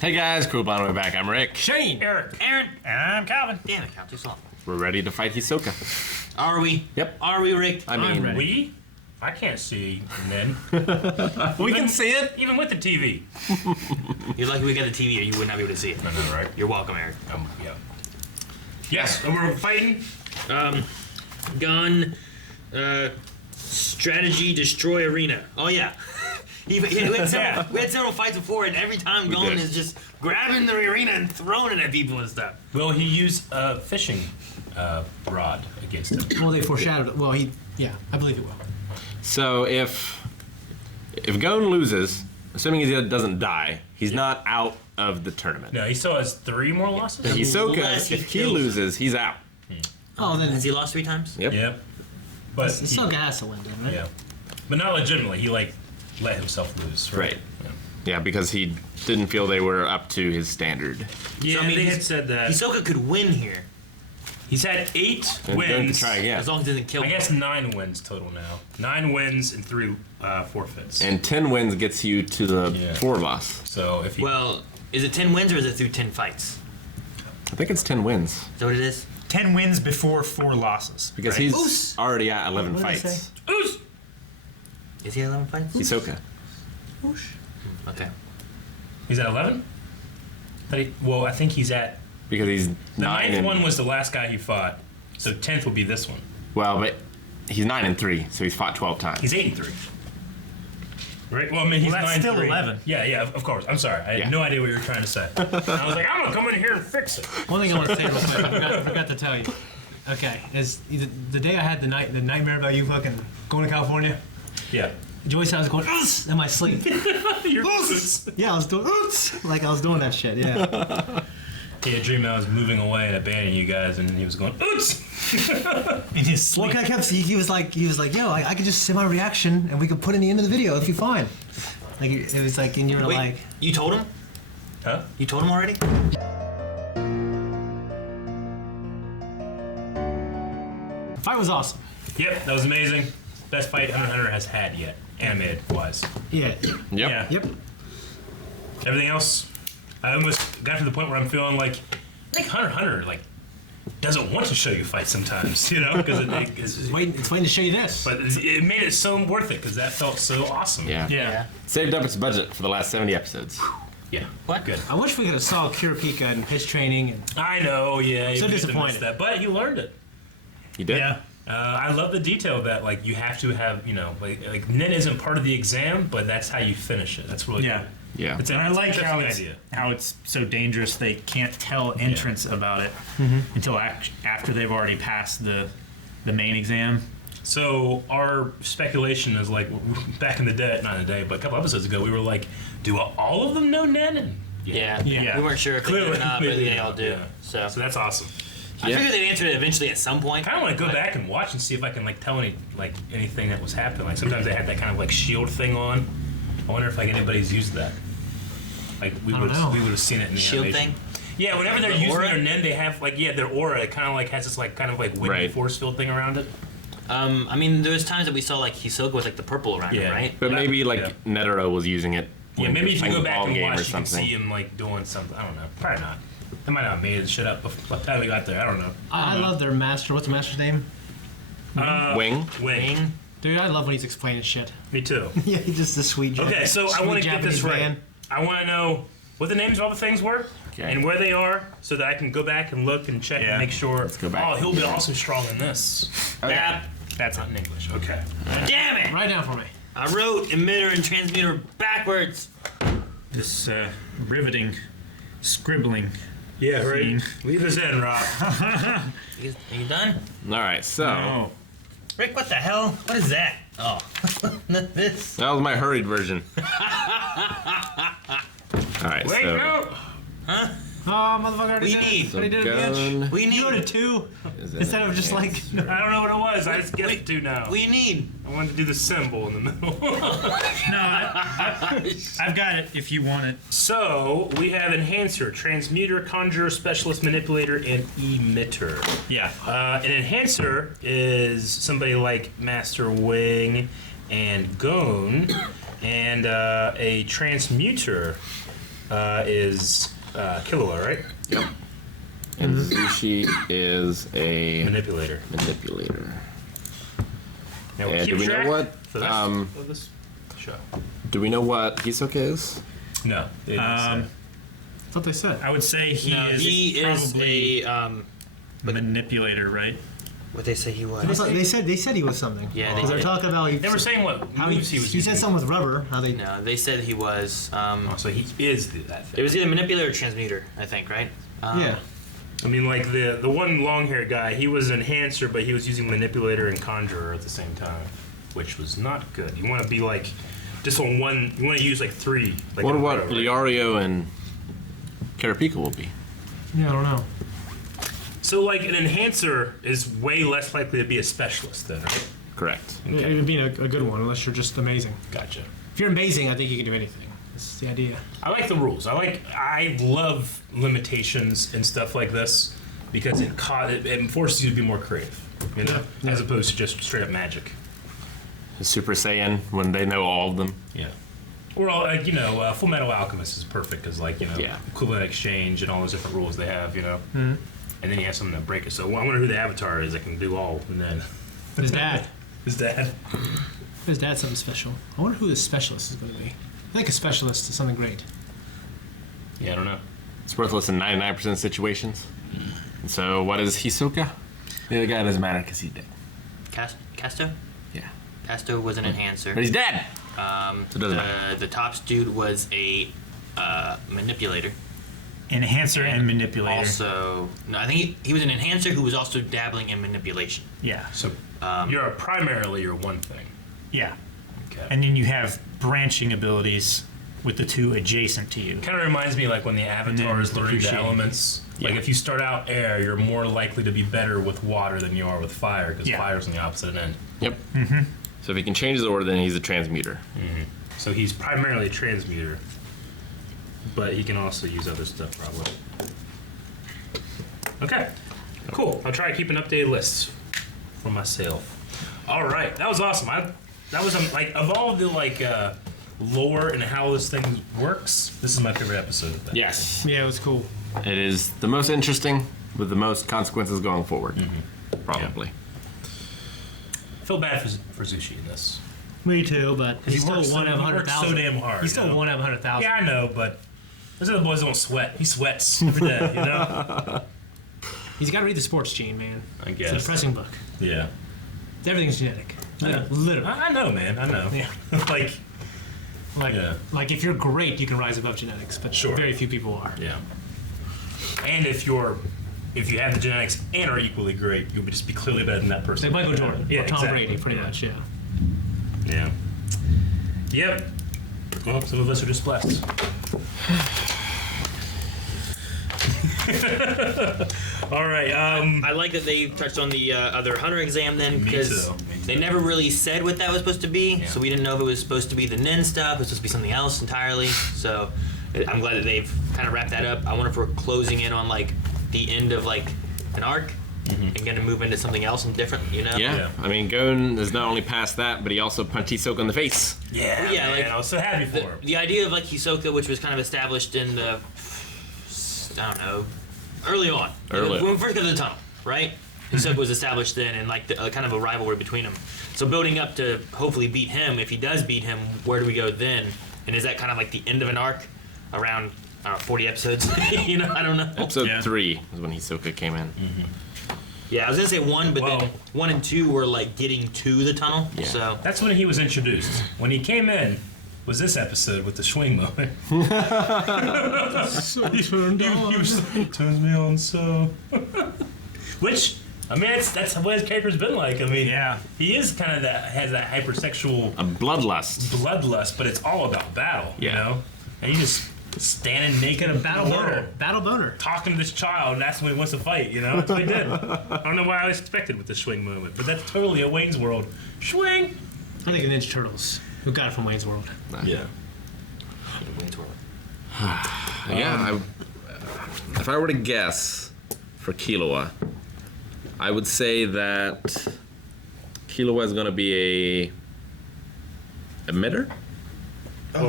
Hey guys, cool by the way back. I'm Rick. Shane. Eric. Aaron. And I'm Calvin. Damn it, Cal, too slow. We're ready to fight Hisoka. Are we? Yep. Are we, Rick? I mean, ready. We? I can't see then. we can see it. Even with the TV. You're lucky we got the TV or you would not be able to see it. I know, right? You're welcome, Eric. Yeah. Yes, and we're fighting. Gun, strategy, destroy arena. Oh, yeah. we had several fights before, and every time Gon is just grabbing the arena and throwing it at people and stuff. Will he use a fishing rod against him? Well, they foreshadowed it. Well, yeah, I believe he will. So if Gon loses, assuming he doesn't die, he's not out of the tournament. No, he still has 3 more losses? Hisoka, Unless he if he kills- loses, he's out. Oh, then Has he lost 3 times? Yep. Yep. But Hisoka has to win, then, right? yeah. But not legitimately. He, let himself lose, right? Right. Yeah, because he didn't feel they were up to his standard. Yeah, So, I mean, they he's- had said that. Hisoka could win here, He's had 8 And Gon can wins. try again. as long as he doesn't kill I guess 9 wins total now. 9 wins and 3 forfeits. And 10 wins gets you to the Yeah. 4 boss. So if he Well, is it 10 wins or is it through 10 fights? I think it's 10 wins. Is that what it is? 10 wins before 4 losses. Because Right. he's Oos. already at 11 What did I fights. say? Oos! Is he at 11 fights? Hisoka. Okay. He's at 11? Well, I think he's at... Because he's The 9 9th and... one was the last guy he fought. So 10th will be this one. Well, but he's 9 and 3, so he's fought 12 times. He's 8 and 3. Right? Well, I mean, he's Well, that's 9 still 3. 11. Yeah, of course. I'm sorry. I Yeah. had no idea what you were trying to say. I was like, I'm going to come in here and fix it. One thing I want to say real quick, I forgot to tell you. Okay, is the day I had the nightmare about you fucking going to California, Yeah. Joyce, I was going in my sleep. Your boots. Yeah, I was doing like I was doing that shit. Yeah. He had a dream I was moving away and abandoning you guys, and he was going, oops! In his sleep. Well, I kept. He was like, yo, I could just say my reaction, and we could put in the end of the video if you find. Like it was like, and you were Wait, like, you told him? Huh? You told him already? the fight was awesome. Yep, that was amazing. Best fight Hunter x Hunter has had yet, animated-wise. Yeah. Yep. Yeah. Yep. Everything else, I almost got to the point where I'm feeling like, I think Hunter x Hunter, doesn't want to show you fights sometimes, you know? Because It's waiting to show you this. but it made it so worth it because that felt so awesome. Yeah. Yeah. Saved up its budget for the last 70 episodes. Yeah. What? Good. I wish we could have saw Kurapika and his training. And I know, yeah. So you missed disappointed. That, but you learned it. You did? Yeah. I love the detail that you have to have, like Nen isn't part of the exam, but that's how you finish it. That's really Yeah. good. Yeah. It's And I like interesting how idea. it's so dangerous they can't tell entrants about it until after they've already passed the main exam. So our speculation is back in the day, not in the day, but a couple episodes ago, we were like, do all of them know Nen? And Yeah. Yeah. We weren't sure if they did or not, but they all do. Yeah. So So that's awesome. I Yeah. figured they'd answer it eventually at some point. I kind of want to go back and watch and see if I can tell anything that was happening. Like sometimes they had that kind of shield thing on. I wonder if anybody's used that. We don't would know. have seen it in the Shield animation. thing? Yeah, whenever they're The using aura? their Nen, they have their aura. It kind of has this wind Right. force field thing around it. I mean, there was times that we saw Hisoka with the purple around him, Yeah. right? But maybe Yeah. Netero was using it. Yeah, when maybe he was if you playing go back ball and game watch, or you can something. see him doing something. I don't know. Probably not. They might not have made shit up by the time we got there. I don't know. I love their master. What's the master's name? Wing. Wing. Dude, I love when he's explaining shit. Me too. Yeah, he's just a sweet. Okay, so I sweet want to get this Japanese right. man. I want to know what the names of all the things were Okay. and where they are, so that I can go back and look and check Yeah. and make sure. Let's go back. Oh, he'll be also strong in this. Yeah. That's not in English. Okay. Damn it! Write down for me. I wrote emitter and transmuter backwards. This riveting scribbling. Yeah, right. Leave this in, Rob. Are you done? All right, so Oh. Rick, what the hell? What is that? Oh, not this. that was my hurried version. All right, Wait, so no. Oh, motherfucker! I already We did it. need- I already did it, bitch. Gun We need. You ordered 2 is in instead of just advance. I don't know what it was. I just guessed it to now. We need. I wanted to do the symbol in the middle. No, I've got it if you want it. So we have enhancer, transmuter, conjurer, specialist, manipulator, and emitter. Yeah. An enhancer is somebody like Master Wing and Gon, and a transmuter is Killua, right? Yep. And Zushi is a Manipulator. manipulator. Now, we'll And keep do we know track what? for the rest of this show? Do we know what Hisoka is? No. It didn't I thought they said. I would say he No, is he is probably a manipulator, right? what they say he was. I thought they said he was something. Yeah, because they they're did. talking about. they were saying what how moves he was he using. said something with rubber. How they? No, they said he was. Oh, so he is that thing. It was either manipulator or transmuter, I think, right? Yeah. I mean, like the one long-haired guy, he was enhancer, but he was using manipulator and conjurer at the same time, which was not good. You want to be like just on one. You want to use like three. Like What in a what row, right? Liario and Karapika will be? Yeah, I don't know. So like an enhancer is way less likely to be a specialist, then, right? Correct. It would be a good one unless you're just amazing. Gotcha. If you're amazing, I think you can do anything. That's the idea. I like the rules. I love limitations and stuff like this because it forces you to be more creative, you know, Yeah. as opposed to just straight up magic. Super Saiyan when they know all of them. Yeah. Or Full Metal Alchemist is perfect because Yeah. equivalent exchange and all those different rules they have, you know. Mm-hmm. And then you have something to break it. So I wonder who the avatar is that can do all. And then His dad. his dad. His dad's something special. I wonder who the specialist is going to be. I think a specialist is something great. Yeah, I don't know. It's worthless in 99% of situations. And so what is Hisoka? The other guy doesn't matter because he's dead. Casto? Yeah. Casto was an enhancer. But he's dead! So it doesn't matter. The tops dude was a manipulator. Enhancer and manipulator. Also, no, I think he was an enhancer who was also dabbling in manipulation. Yeah. So you're primarily your one thing. Yeah. Okay. And then you have branching abilities with the two adjacent to you. Kind of reminds me like when the Avatar is learning the appreciate. elements. Like Yeah. if you start out air, you're more likely to be better with water than you are with fire because Yeah. fire's on the opposite end. Yep. So if he can change his order, then he's a transmuter. So he's primarily a transmuter, but he can also use other stuff probably. Okay, cool. I'll try to keep an updated list for myself. All right, that was awesome. That was like of all the lore and how this thing works. This is my favorite episode of that. Yes. Yeah, it was cool. It is the most interesting with the most consequences going forward. Probably. I feel bad for Zushi in this. Me too, but he's still one out of he works 100,000. so damn hard. He's still you know? one out of 100,000. Yeah, I know, but those other boys don't sweat. He sweats every day, you know? He's got to read the sports gene, man. I It's guess. a depressing book. Yeah. Everything's genetic. Yeah. Literally. I know, man. I know. Yeah. like, yeah. Like if you're great, you can rise above genetics, but Sure. very few people are. yeah. And if you have the genetics and are equally great, you'll just be clearly better than that person. Like Michael Jordan Yeah, or Tom exactly. Brady, pretty much, yeah. Yeah. Yep. Well, some of us are just blessed. All right. I like that they touched on the other hunter exam then Me because too. they never really said what that was supposed to be, Yeah. so we didn't know if it was supposed to be the Nin stuff, it was supposed to be something else entirely. So I'm glad that they've kind of wrapped that up. I wonder if we're closing in on like the end of like an arc and gonna move into something else and different, you know? Yeah. Yeah. I mean, Gon is not only past that, but he also punched Hisoka in the face. Yeah. Well, yeah, man, like, I was so happy for him. The idea of like Hisoka, which was kind of established in the, I don't know, early on. Early. When we first got to the tunnel, right? Hisoka was established then and like kind of a rivalry between them. So building up to hopefully beat him, if he does beat him, where do we go then? And is that kind of like the end of an arc around 40 episodes? You know, I don't know. Episode Yeah. 3 is when Hisoka came in. Yeah, I was gonna say 1, but Well- then 1 and 2 were like getting to the tunnel. Yeah. So That's when he was introduced. When he came in, was this episode with the swing moment. He was like, turns me on so. Which, I mean, that's what his character's been like. I mean, Yeah. he is kind of has that hypersexual A bloodlust. bloodlust, but it's all about battle, Yeah. you know? And he just standing naked Got a battle in the world, boner. Battle boner. talking to this child and asking when he wants to fight, you know? That's what he did. I don't know why I was expected with the swing movement, but that's totally a Wayne's World. Swing! I think the Ninja Turtles, who got it from Wayne's World. Yeah. Yeah, if I were to guess for Killua, I would say that Killua is going to be a emitter.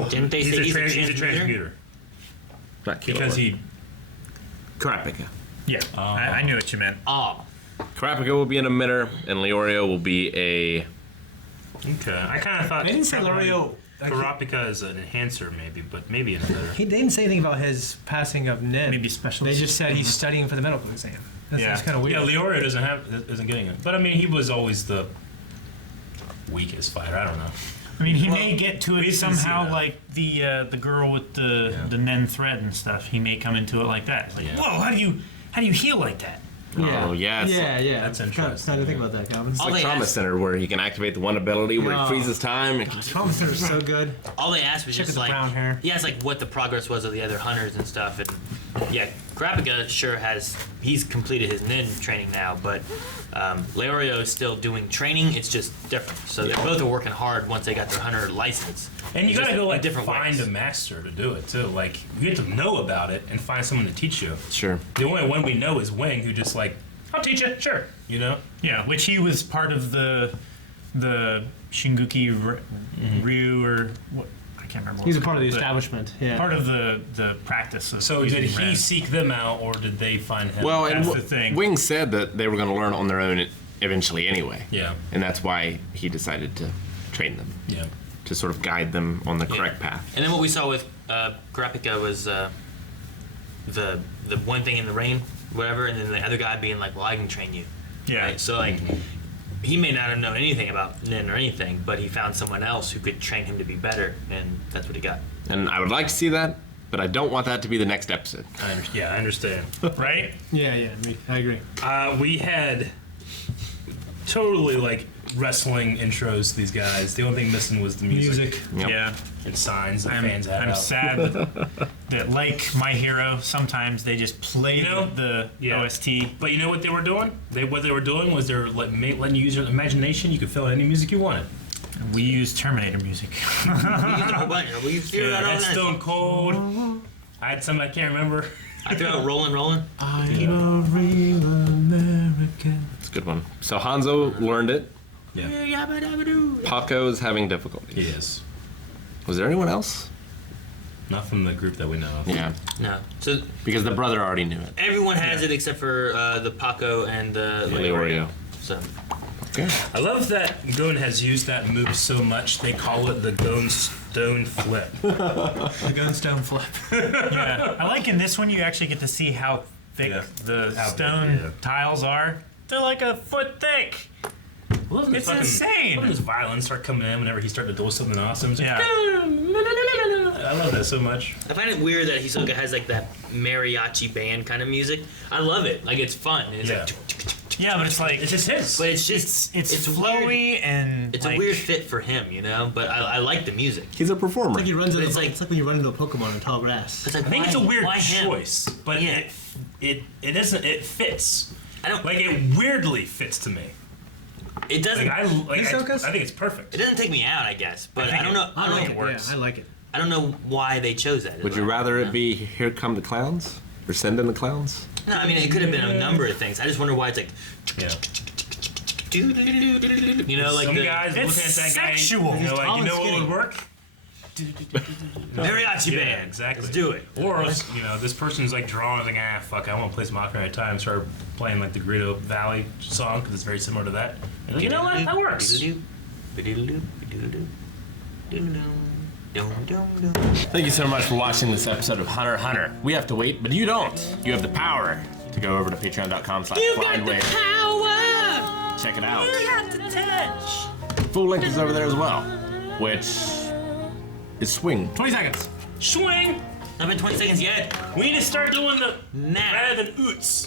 didn't they say he's a transmuter? Not Killua. Because he. Kurapika. Yeah, I knew what you meant. Oh, Kurapika will be an emitter, and Leorio will be a. Okay. I kind of thought. They didn't say Leorio. Karapika is an enhancer, maybe, but maybe another. They didn't say anything about his passing of Nin. Maybe special. They just said he's studying for the medical exam. That's Yeah. kind of weird. Yeah, Leorio isn't getting it. But I mean, he was always the weakest fighter. I don't know. I mean, he may get to we it used to see somehow, that. like the girl with the Nen thread and stuff. He may come into it like that. Like, Yeah. whoa, how do you heal like that? Oh, yeah. It's yeah. That's I'm interesting, trying to think about that, Calvin. all like they Trauma asked, Center where he can activate the one ability where Oh. he freezes time. And can Trauma Center's so good. all they asked was Check just out the like, brown hair. he asked like what the progress was of the other hunters and stuff, and yeah, Kurapika sure he's completed his Nin training now, but Leorio is still doing training. It's just different. So they both are working hard once they got their hunter license. And you It's gotta just go in like different find ways. a master to do it too. Like you have to know about it and find someone to teach you. Sure. The only one we know is Wing, who just like, I'll teach you, sure. You know. Yeah, which he was part of the Shinguki Ryu or what I can't remember. What He's a it's part of the called, but establishment. Yeah. Part of the practice. Of So did using he Ren. seek them out, or did they find him? Well, and That's the thing. Wing said that they were going to learn on their own eventually anyway. yeah, And that's why he decided to train them, yeah. to sort of guide them on the correct path. And then what we saw with Kurapika was the one thing in the rain, whatever, and then the other guy being like, "Well, I can train you." Yeah. Right? So like, he may not have known anything about Nin or anything, but he found someone else who could train him to be better, and that's what he got. And I would like to see that, but I don't want that to be the next episode. I understand. Right? Yeah. I agree. We had totally like wrestling intros to these guys. The only thing missing was the music, Yep. Yeah. and signs the I'm, fans had I'm out. sad that, like My Hero, sometimes they just play You know? the Yeah. OST. But you know what they were doing? What they were doing was they're letting you use your imagination. You could fill in any music you wanted. And we use Terminator music. We used a whole bunch. We figured out I all had that. Stone Cold. I had some I can't remember. I threw out Rolling. I'm a real American. It's a good one. So Hanzo learned it. Yeah, Paco's having difficulties. he is. Was there anyone else? Not from the group that we know of. Yeah, No. So because the brother already knew it. everyone has it except for the Paco and the Leorio. So Okay. I love that Gon has used that move so much they call it the Gon Stone Flip. The Gunstone flip. Yeah. I like in this one, you actually get to see how thick Yeah. the How big, stone yeah. tiles are. They're like a foot thick. It's insane. When his violins start coming in whenever he started to do something awesome. It's like, Yeah. I love that so much. I find it weird that Hisoka has like that mariachi band kind of music. I love it. Like it's fun. It's Yeah. like, Yeah, but it's like It's just his. but it's just it's weird. flowy and It's like, a weird fit for him, you know. But I like the music. He's a performer. It's like he runs into It's like- it's like when you run into a Pokemon in tall grass. It's like I think it's a weird why him? choice, but Yeah. it isn't. It fits. I don't Like it weirdly fits to me. It doesn't. Like I Hisoka's? think it's perfect. It doesn't take me out, I guess. But I don't know. I like it. works. Yeah, I like it. I don't know why they chose that. Would you rather it be Here Come the Clowns? Or Send in the Clowns? No, I mean it could have been a number of things. I just wonder why it's like. Yeah. You know, like Some the guys It's looking at that guy, sexual. you know, like tall you and know what skinny. would work? mariachi Yeah, band. exactly. Let's do it. Or you know, this person's like drawing, like fuck, I want to play some Ocarina of Time. Start playing like the Greedo Valley song because it's very similar to that. And like, you know what? That works. Thank you so much for watching this episode of Hunter x Hunter. We have to wait, but you don't. You have the power to go over to patreon.com/blindwave. Check it out. Full link is over there as well, which is Swing. 20 seconds. Swing. Not been 20 seconds yet. We need to start doing the Now. rather than oots.